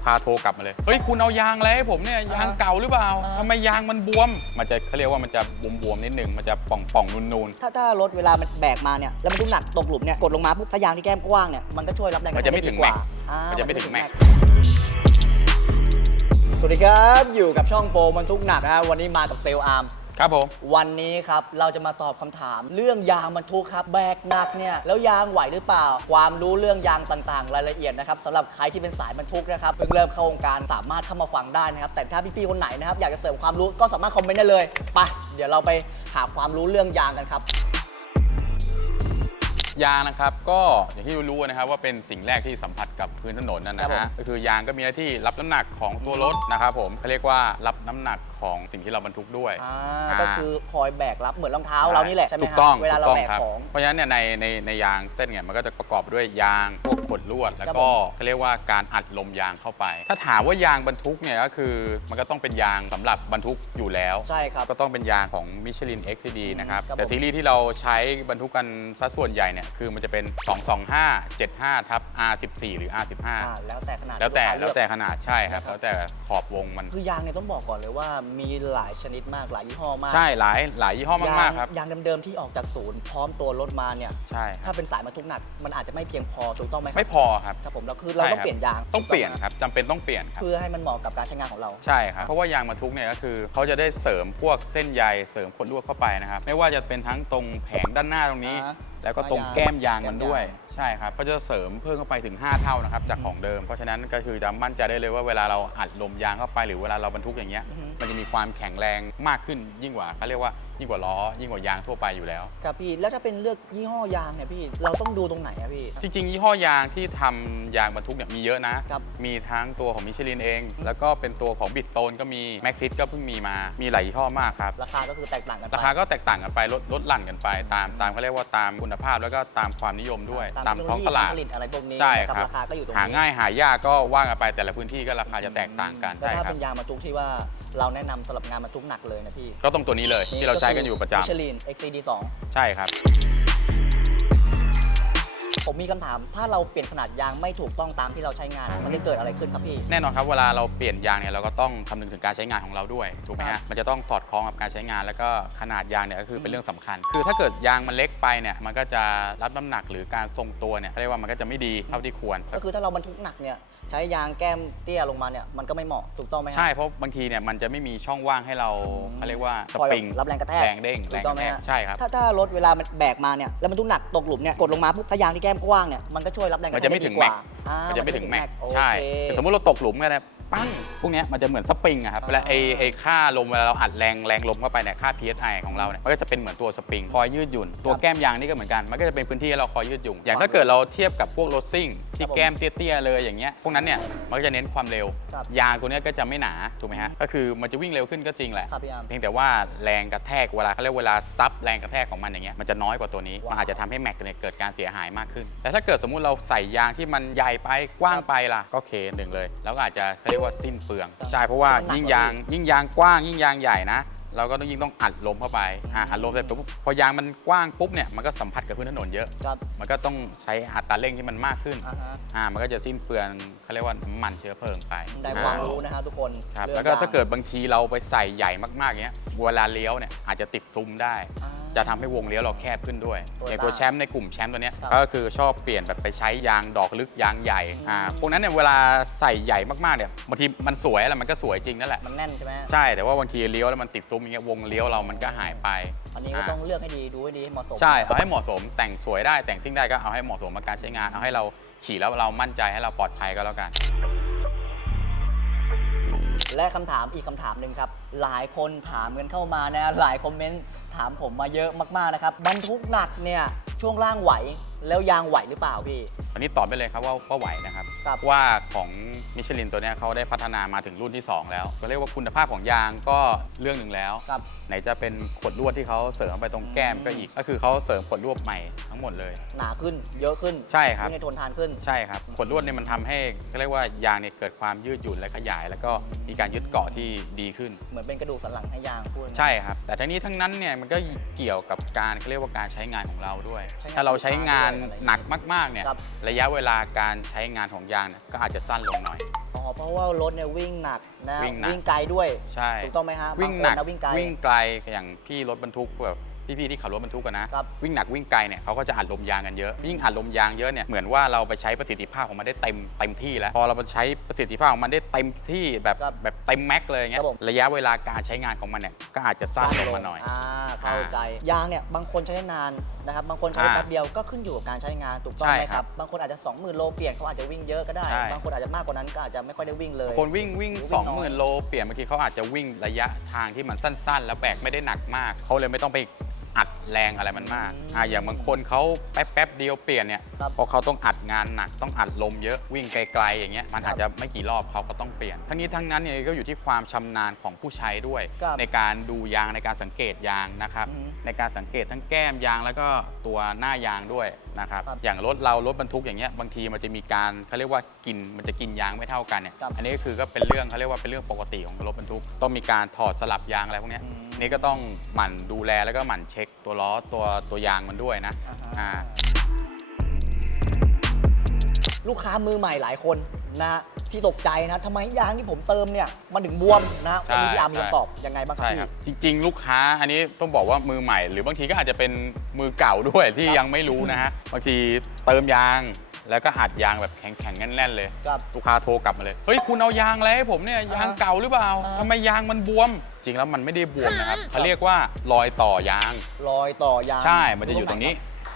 ลูกค้าโทรกลับมาเลย เฮ้ย คุณเอายางอะไรให้ผมเนี่ย ยางเก่าหรือเปล่าอ่าทำไมยางมันบวม มันจะเขาเรียกว่ามันจะบวมๆนิดนึง มันจะป่องๆนูนถ้าถ้ารถเวลามันแบกมาเนี่ย แล้วมันทุกหนักตกหลุมเนี่ย กดลงมาปุ๊บถ้ายางที่แก้มกว้างเนี่ย มันก็ช่วยรับแรงกมัระนแทจะกไม่ได้ถึดีงกว่าแม็กอ่ามันจะไม่ถึงแม็กสวัสดีครับ อยู่กับช่องโปรมันทุกหนักนะฮะวันนี้มากับเซลล์อาร์มๆ ครับผม วันนี้ครับเราจะมาตอบคำถาม เรื่องยางบรรทุกครับแบกหนักเนี่ยแล้วยางไหวหรือเปล่า ความรู้เรื่องยางต่างๆ รายละเอียดนะครับสำหรับใครที่เป็นสายบรรทุกนะครับเพิ่งเริ่มเข้าวงการสามารถเข้ามาฟังได้นะครับแต่ถ้าพี่ๆคนไหนนะครับอยากจะเสริมความรู้ก็สามารถคอมเมนต์ได้เลยไปเดี๋ยวเราไปหาความรู้เรื่องยางกันครับ ยางนะครับก็อย่างที่รู้ๆนะครับว่าเป็นสิ่งแรกที่สัมผัสกับพื้นถนนนั่นนะครัฮะบผมก็คือยางก็มีหน้าที่รับน้ำหนักของตัวรถนะครับผมเขาเรียกว่ารับน้ำหนักของสิ่งที่เราบรรทุกด้วยอ่าอ่าก็คือคอยแบกรับเหมือนรองเท้าเรานี่แหละใช่ไหมถูคกรับต้องเวลาเราถูกต้แบกครับของ เพราะฉะนั้นเนี่ยในในในยางเส้นเนี่ยมันก็จะประกอบด้วยยางพวกขดลวด แล้วครับก็ผมเขาเรียกว่าการอัดลมยางเข้าไป ถ้าถามว่ายางบรรทุกเนี่ยก็คือมันก็ต้องเป็นยางสำหรับบรรทุกอยู่แล้ว ใช่ครับ ก็ต้องเป็นยางของ Michelin XCD นะครับ ครับแต่ผมซีรีส์ที่เราใช้บรรทุกกันซะส่วนใหญ่เนี่ยคือมันจะเป็น 225 75ทับ R14 หรือ R15 อ่าแล้วแต่ขนาดแล้วแต่ที่แล้วกแต่ขนาดใช่ครับ นะครับ แล้วแต่ขอบวงมัน คือยางเนี่ยต้องบอกก่อนเลยว่ามีหลายชนิดมากหลายยี่ห้อมากใช่หลายหลายยี่ห้อมาก ๆ ครับ ยางเดิมๆที่ออกจากศูนย์พร้อมตัวรถมาเนี่ย ใช่คถ้ารับเป็นสายบรรทุกหนักมันอาจจะไม่เพียงพอถูกต้องไหมครับไม่พอครับ ครับผมแล้วคือเราใช่ต้องครับเปลี่ยนยางต้องเปลี่ยนถูกไหมครับจำเป็นต้องเปลี่ยนครับ เพื่อให้มันเหมาะกับการใช้งานของเรา ใช่ครับ เพราะว่ายางบรรทุกเนี่ยก็คือเขาจะได้เสริมพวกเส้นใยเสริมขดลวดเข้าไปนะครับ ไม่ว่าจะเป็นทั้งตรงแผงด้านหน้าตรงนี้ อ่า แล้วก็ตรงหน้ายางแก้มยางมันแก้มยางด้วย ใช่ครับก็จะเสริมเพิ่มเข้าไปถึง 5 เท่านะครับจากของเดิม เพราะฉะนั้นก็คือจะมั่นใจได้เลยว่าเวลาเราอัดลมยางเข้าไปหรือเวลาเราบรรทุกอย่างเงี้ยอือฮึมันจะมีความแข็งแรงมากขึ้นยิ่งกว่าเขาเรียกว่า ยิ่งกว่าล้อ ยิ่งกว่ายางทั่วไปอยู่แล้ว ครับพี่ แล้วถ้าเป็นเลือกยี่ห้อยางเนี่ยพี่ เราต้องดูตรงไหนอะพี่ จริง ๆ ยี่ห้อยางที่ทำยางบรรทุกเนี่ยมีเยอะนะ ครับมีทั้งตัวของมิชลินเอง แล้วก็เป็นตัวของบิ t โตนก็มีแม็กซิสก็เพิ่งมีมา มีหลายยี่ห้อมากครับ ราคาก็คือแตกต่างกันไป ราคาก็แตกต่างกันไปลดลดหลั่นกันไป ตามตามเขาเรียกว่าตามคุณภาพแล้วก็ตามความนิยมด้วย ตามเทคโนท้โลองยีตลาดกรผลิตอะไรพวกนี้ใช่นะครับราคาก็อยู่ตรงนี้หาง่ายหายากก็ว่ากันไปแต่ละพื้นที่ก็ราคาจะแตกต่างกันแล้วใช่ถ้าครับเป็นยางบรรทุกที่ว่าเราแนะนำสำหรับงานบรรทุกหนักเลยนะพี่ ก็ต้องตัวนี้เลยที่เราใช้กันอยู่ประจำ มิชลิน XCD 2 ใช่ครับ ผมมีคำถาม ถ้าเราเปลี่ยนขนาดยางไม่ถูกต้องตามที่เราใช้งาน มันจะเกิดอะไรขึ้นครับพี่ แน่นอนครับเวลาเราเปลี่ยนยางเนี่ยเราก็ต้องคำนึงถึงการใช้งานของเราด้วยถูกไหมครัฮะบมันจะต้องสอดคล้องกับการใช้งาน แล้วก็ขนาดยางเนี่ยก็คือเป็นเรื่องสำคัญ คือถ้าเกิดยางมันเล็กไปเนี่ยมันก็จะรับน้ำหนักหรือการทรงตัวเนี่ยเขาเรียกว่ามันก็จะไม่ดีเท่าที่ควร ก็คือถ้าเราบรรทุกหนักเนี่ย ใช้ยางแก้มเตี้ยลงมาเนี่ยมันก็ไม่เหมาะถูกต้องไหมฮะ ใช่เพราะบางทีเนี่ยมันจะไม่มีช่องว่างให้เราเขาเรียกว่าสคอยปริงรับแรงกระแทกแรงเด้งถูแรกงต้องกไหมระแทกฮะใช่ครับ ถ้าถ้ารถเวลามันแบกมาเนี่ยแล้วบรรทุกหนักตกหลุมเนี่ยกดลงมาปุ๊บถ้ายางที่แก้มกว้างเนี่ยมันก็ช่วยรับแรงกมัระนแทจะกไม่ได้ถึดีงกแม็ว่ากอ่ามันจะไม่ถึงแม็กโอเค ใช่แต่สมมติเราตกหลุมกันนะ ปั้งพวกเนี้ยมันจะเหมือนสปริงอะครับอ่าเวลาไอไอค่าลมเวลาเราอัดแรงแรงลมเข้าไปเนี่ยค่า PSI ของเราเนี่ยมันก็จะเป็นเหมือนตัวสปริงคอยยืดหยุ่นตัวแก้มยางนี่ก็เหมือนกันมันก็จะเป็นพื้นที่ให้เราคอยยืดหยุ่นอย่างถ้าเกิดเราเทียบกับพวกรถซิ่งที่แก้มเตี้ยๆเลยอย่างเงี้ยพวกนั้นเนี่ยมันก็จะเน้นความเร็ว ครับยางตัวเนี้ยก็จะไม่หนาถูกไหมฮะก็คือมันจะวิ่งเร็วขึ้นก็จริงแหละครับพี่อาร์ม เพียงแต่ว่าแรงกระแทกเวลาเขาเรียกเวลาซับแรงกระแทกของมันอย่างเงี้ยมันจะน้อยกว่าตัวนี้ว้าวมันอาจจะทำให้แม็กเนี่ยเกิดการเสียหายมากขึ้น แต่ถ้าเกิดสมมุติเราใส่ยางที่มันใหญ่ไปกว้างไปล่ะก็เคหนึ่งเลย แล้วก็อาจจะเขาเรียกว่าสิ้นเปลืองครับใช่เพราะว่ามันหนักยิ่งกว่ายางอีกยิ่งยางกว้างยิ่งยางใหญ่นะ เราก็ต้องยิ่งต้องอัดลมเข้าไปอะอัดลมเสร็จปุ๊บพอยางมันกว้างปุ๊บเนี่ยมันก็สัมผัสกับพื้นถนนเยอะ ครับมันก็ต้องใช้อัตราเร่งที่มันมากขึ้นอ่าฮะอ่ามันก็จะสิ้นเปลืองเขาเรียกว่าน้ำมันเชื้อเพลิงไปได้ความอ่ารู้นะครับทุกคนครับรื่องแล้วก็ยงถ้าเกิดบางทีเราไปใส่ใหญ่มากๆเงี้ยเวลาเลี้ยวเนี่ยอาจจะติดซุ้มได้อ่าจะทำให้วงเลี้ยวเราแคบขึ้นด้วยตัวอย่างตัวต้าแชมป์ในกลุ่มแชมป์ตัวเนี้ยครับก็คือชอบเปลี่ยนแบบไปใช้ยางดอกลึกยางใหญ่อ่าอืมพวกนั้นเนี่ยเวลาใส่ใหญ่มากๆเนี่ยบางทีมันสวยแหละมันก็สวยจริงนั่นแหละ มันแน่นใช่ไหมฮะ ใช่แต่ว่าบางทีเลี้ยวแล้วมันติดซุ้มอย่างเงี้ยวงเลี้ยวเรามันก็หายไป อันนี้ก็อ่าต้องเลือกให้ดีดูให้ดีให้เหมาะสมใช่เอาให้เหมาะสมแต่งสวยได้แต่งซิ่งได้ก็เอาให้เหมาะสมกับการใช้งาน เอาให้เราขี่แล้วเรามั่นใจให้เราปลอดภัยก็แล้วกัน และคำถามอีกคำถามหนึ่งครับ หลายคนถามกันเข้ามานะหลายคอมเมนต์ถามผมมาเยอะมากๆนะครับบรรทุกหนักเนี่ยช่วงล่างไหวแล้วยางไหวหรือเปล่าพี่ อันนี้ตอบไปเลยครับว่าว่าไหวนะครับครับ ว่าของมิชลินตัวเนี้ยเขาได้พัฒนามาถึงรุ่นที่ 2 แล้ว ก็เรียกว่าคุณภาพของยางก็เรื่องหนึ่งแล้ว ครับ ไหนจะเป็นขดลวดที่เขาเสริมไปตรงแก้มก็อีก ก็คือเขาเสริมขดลวดใหม่ทั้งหมดเลย หนาขึ้นเยอะขึ้นใช่ครับวิ่งให้ทนทานขึ้น ใช่ครับขดลวดเนี่ยมันทำให้ก็เรียกว่ายางเนี่ยเกิดความยืดหยุ่นและขยาย แล้วก็มีการยึดเกาะที่ดีขึ้น เหมือนเป็นกระดูกสันหลังให้ยางพูดง่ายๆใช่ครับ แต่ทั้งนี้ทั้งนั้นเนี่ยมันก็เกี่ยวกับการเขาเรียกว่าการใช้งานของเราด้วย ใช้งานถ้าเราใช้งานลูกค้าด้วยอะไรอย่างเงี้ยหนักมากๆเนี่ยครับ ระยะเวลาการใช้งานของยางเนี่ยก็อาจจะสั้นลงหน่อย อ๋อเพราะว่ารถเนี่ยวิ่งหนักนะวิ่งหนักไกลด้วย ใช่ถูกต้องไหมฮะวิ่งหนักบาคนะวิ่งไกล วิ่งไกลอย่างพี่รถบรรทุกแบบ พี่ๆที่ขับรถบรรทุกกันนะ ครับ วิ่งหนักวิ่งไกลเนี่ยเขาก็จะอัดลมยางกันเยอะยิ่งอัดลมยางเยอะเนี่ยเหมือนว่าเราไปใช้ประสิทธิภาพของมันได้เต็มเต็มที่แล้วพอเราไปใช้ประสิทธิภาพของมันได้เต็มที่แบบครับแบบเต็มแม็กเลยเงี้ครัยบผม ระยะเวลาการใช้งานของมันเนี่ยก็อาจจะสั้นลงมาหน่อย อ่าเข้าใจ ยางเนี่ยบางคนใช้ได้นานนะครับ บางคนใช้ได้อ่าแป๊บเดียวก็ขึ้นอยู่กับการใช้งานถูกต้องใช่ไหมคครัรับบ บางคนอาจจะ 20,000 โลเปลี่ยนเขาอาจจะวิ่งเยอะก็ได้ ใช่ บางคนอาจจะมากกว่านั้นก็อาจจะไม่ค่อยได้วิ่งเลย คนวิ่งวิ่งหรือวิ่งน้อย 20,000 โลเปลี่ยนบางทีเขาอาจจะวิ่งระยะทางที่มันสั้น ๆ แล้วแบกไม่ได้หนักมาก เขาเลยไม่ต้องไป อัดแรงอะไรมันมากอ่าอย่างบางคนเขาแป๊บแป๊บๆเดียวเปลี่ยนเนี่ยครับเพราะเขาต้องอัดงานหนักต้องอัดลมเยอะวิ่งไกลๆอย่างเงี้ยมันอาจจะไม่กี่รอบเขาก็ต้องเปลี่ยน ทั้งนี้ทั้งนั้นเนี่ยก็อยู่ที่ความชำนาญของผู้ใช้ด้วย ครับในการดูยางในการสังเกตยางนะครับ อือฮึในการสังเกตทั้งแก้มยางแล้วก็ตัวหน้ายางด้วยนะครับครับอย่างรถเรารถบรรทุกอย่างเงี้ยบางทีมันจะมีการเขาเรียกว่ากินมันจะกินยางไม่เท่ากันเนี่ยครับ อันนี้ก็คือก็เป็นเรื่องเขาเรียกว่าเป็นเรื่องปกติของรถบรรทุก ต้องมีการถอดสลับยางอะไรพวกเนี้ย อืม นี่ก็ต้องหมั่นดูแลแล้วก็หมั่นเช็คตัวล้อตัวตัวยางมันด้วยนะอ่าฮะอ่าลูกค้ามือใหม่หลายคนนะที่ตกใจนะทำไมยางที่ผมเติมเนี่ยมันถึงบวมนะใช่วันนี้พี่อาร์มใช่จะตอบยังไงบ้างครับใช่พี่ครับจริง ๆ ลูกค้าอันนี้ต้องบอกว่ามือใหม่ หรือบางทีก็อาจจะเป็นมือเก่าด้วยที่ครับยังไม่รู้นะฮะบางทีเติมยาง แล้วก็อัดยางแบบแข็งๆแน่นๆเลย ครับ ลูกค้าโทรกลับมาเลย เฮ้ย คุณเอายางอะไรให้ผมเนี่ย ยางเก่าหรือเปล่าอ่า ทำไมยางมันบวม จริงแล้วมันไม่ได้บวมนะครับเขาเรียกว่ารอยต่อยาง รอยต่อยางใช่ มันจะอยู่ตรงนี้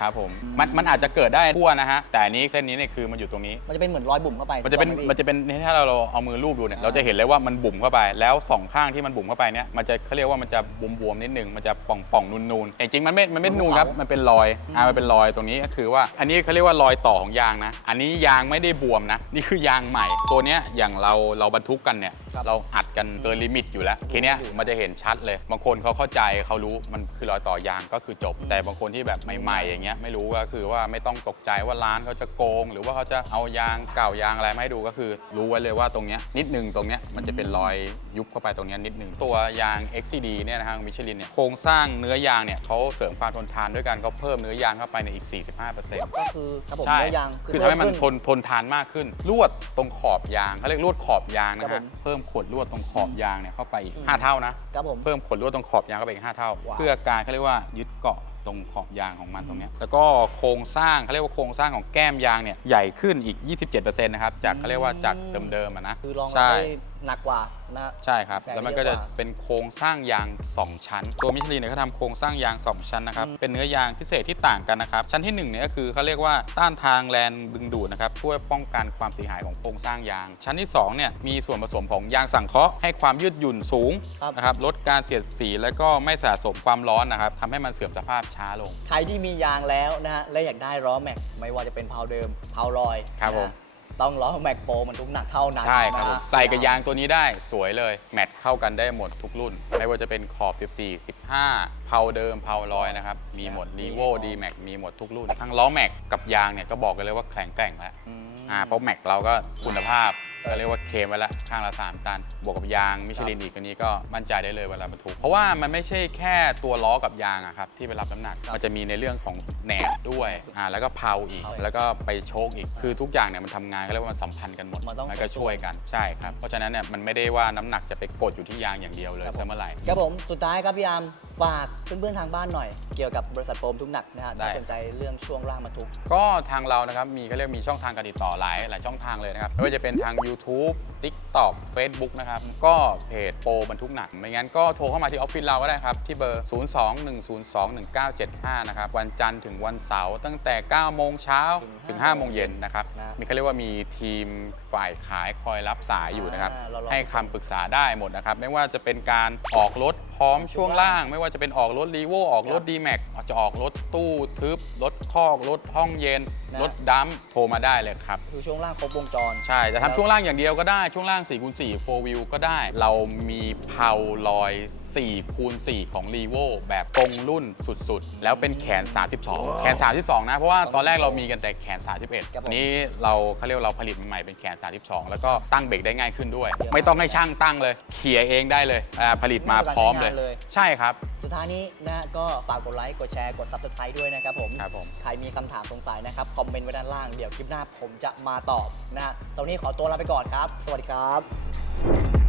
ครับผมมันมันอาจจะเกิดได้ทั่วนะฮะแต่อันนี้เส้นนี้เนี่ยคือมันอยู่ตรงนี้ มันจะเป็นเหมือนรอยบุ๋มเข้าไปมันจะเป็นถูกต้องไหมันจะเป็นนี่ถ้าเราเอามือลูบดูเนี่ยอ่า เราจะเห็นเลยว่ามันบุ๋มเข้าไปแล้วสองข้างที่มันบุ๋มเข้าไปเนี่ยมันจะเขาเรียกว่ามันจะบวมๆนิดนึงมันจะป่องๆนูนๆแต่จริงๆมันไม่มันไม่นูนครับมันเป็นรอยอ่ามันเป็นรอยตรงนี้ก็คือว่า อันนี้เขาเรียกว่ารอยต่อของยางนะ อันนี้ยางไม่ได้บวมนะนี่คือยางใหม่ ตัวเนี้ยอย่างเราเราบรรทุกกันเนี่ยครับเราอัดกันเกินลิมิตอยู่แล้วทีเนี้ยมันจะเห็นชัดเลย บางคนเขาเข้าใจเขารู้มันคือรอยต่อยางก็คือจบ แต่บางคนที่แบบใหม่ๆอย่างเงี้ยไม่รู้ก็คือว่าไม่ต้องตกใจว่าร้านเขาจะโกง หรือว่าเขาจะเอายางเก่ายางอะไรมาให้ดูก็คือ รู้ไว้เลยว่าตรงเนี้ยนิดนึงตรงเนี้ยมันจะเป็นรอยยุบเข้าไปตรงเนี้ยนิดนึงตัวยาง XCD เนี่ยนะฮะมิชลินเนี่ยโครงสร้างเนื้อยางเนี่ยเขาเสริมความทนทานด้วยกันเขาเพิ่มเนื้อยางเข้าไปในอีก 45%ก็คือครับผมใช่เนื้อยางคือทำให้มันเพิ่ทนทนทานมากขึ้นลวดตรงขอบยางเขาเรียกลวดขอบยางครันะบผฮะมเพิ่มขดลวดตรงขอบยางเนี่ยเข้าไปอีกอืม ห้าเท่านะ ครับผม เพิ่มขดลวดตรงขอบยางเข้าไปอีกห้าเท่า ว้าว เพื่อการเขาเรียกว่ายึดเกาะ ตรงขอบยางของมันตรงเนี้ยแล้วก็โครงสร้างเขาเรียกว่าโครงสร้างของแก้มยางเนี่ยใหญ่ขึ้นอีก 27%นะครับจากเขาเรียกว่าจากเดิมๆอะนะคือรองรับใช่ ได้หนักกว่านะฮะ ใช่ครับ แต่แล้วมันก็จะเยอะกว่าเป็นโครงสร้างยาง 2 ชั้น ตัวมิชลินเนี่ยเขาทำโครงสร้างยาง 2 ชั้นนะครับอืมเป็นเนื้อยางพิเศษที่ต่างกันนะครับ ชั้นที่1เนี่ยก็คือเขาเรียกว่าต้านทางแรงดึงดูดนะครับช่วยป้องกันความเสียหายของโครงสร้างยาง ชั้นที่2เนี่ยมีส่วนผสมของยางสังเคราะห์ให้ความยืดหยุ่นสูงครับ นะครับลดการเสียดสีแล้วก็ไม่สะสมความร้อนนะครับทำให้มันเสื่อมสภาพช้าลง ใครที่มียางแล้วนะฮะและอยากได้ล้อแม็กไม่ว่าจะเป็นเพาเดิมเพาลอยครับผมนะฮะ ต้องล้อแม็กโปรมันทุกหนักเท่านั้นใช่ครับผมนะใส่กับยางตัวนี้ได้สวยเลย แมทเข้ากันได้หมดทุกรุ่น ไม่ว่าจะเป็นขอบ 14 15 เพาเดิมเพาลอยนะครับ มีหมด r ีโวดีแม็กมีหมดทุกรุ่น ทั้งล้อแม็กกับยางเนี่ยก็บอกกันเลยว่าแข็งแกร่งแล้วอืม อ่าเพราะแม็กเราก็คุณภาพ ก็เรียกว่าเคลมไว้แล้วข้างละ 3 ตัน บวกกับยางมิชลินอีกตัวนี้ก็มั่นใจได้เลยเวลาบรรทุก เพราะว่ามันไม่ใช่แค่ตัวล้อกับยางอะครับที่ไปรับน้ำหนักครับมันจะมีในเรื่องของแหนบด้วยอ่าแล้วก็เพาอีกครับแล้วก็ไปโชคอีก คือทุกอย่างเนี่ยมันทำงานก็เรียกว่ามันสัมพันธ์กันหมด มันต้องก็ช่วยกัน ใช่ครับ เพราะฉะนั้นเนี่ยมันไม่ได้ว่าน้ำหนักจะไปกดอยู่ที่ยางอย่างเดียวเลยครับผมเสมอไหร่ ครับผม สุดท้ายครับพี่อาร์ม ฝากเพื่อนๆทางบ้านหน่อยเกี่ยวกับบริษัทโฟมทุกหนักนะฮะได้ ถ้าสนใจเรื่องช่วงล่างบรรทุก ก็ทางเรานะครับมีเขาเรียกมีช่องทางการติดต่อหลายหลายช่องทางเลยนะครับไม่ว่าจะเป็นทาง YouTube TikTok Facebook นะครับก็เพจโปรบรรทุกหนักไม่งั้นก็โทรเข้ามาที่ออฟฟิศเราก็ได้ครับ ที่เบอร์ 02-102-1975 นะครับ วันจันทร์ถึงวันเสาร์ตั้งแต่ 9 โมงเช้าถึถึงง5 โมงเย็นนะครับ นะมีเขาเรียกว่ามีทีมฝ่ายขายคอยรับสายอยู่นะครับ อ่าเราลอง ให้คำปรึกษาได้หมดนะครับ ไม่ว่าจะเป็นการออกรถพร้อมช่วงล่างไม่ว่าจะเป็นออกรถรีโวออกรถ d m a x จะออกรถตู้ทึบ รถคอก รถห้องเย็น นะ รถดัมป์โทรมาได้เลยครับ คือช่วงล่างครบวงจร ใช่ จะทำช่วงล่างอย่างเดียวก็ได้ช่วงล่าง4คูณ4 4 wheel ก็ได้ เรามีเพาลอย4คูณ4ของ r e v o แบบตรงรุ่นสุดๆ แล้วเป็นแขน 32 แขน 32 นะ เพราะว่าตอนแรกเรามีกันแต่แขน 31ครับผมอันนี้เราเขาเรียกว่าเราผลิตใหม่เป็นแขน 32 แล้วก็ตั้งเบรกได้ง่ายขึ้นด้วย ไม่ต้องให้ช่างตั้งเลยเขี่ยเองได้เลยอ่าผลิตมาพร้อมเลยไม่ต้องการใช้งานเลยใช่ครับ สุดท้ายนี้นะฮะก็ฝากกดไลค์กดแชร์กด subscribe ด้วยนะครับผมครับผม ใครมีคำถามสงสัยนะครับคอมเมนต์ไว้ด้านล่างเดี๋ยวคลิปหน้าผมจะมาตอบนะฮะสำหรับวันนี้ขอตัวลาไปก่อนครับ สวัสดีครับ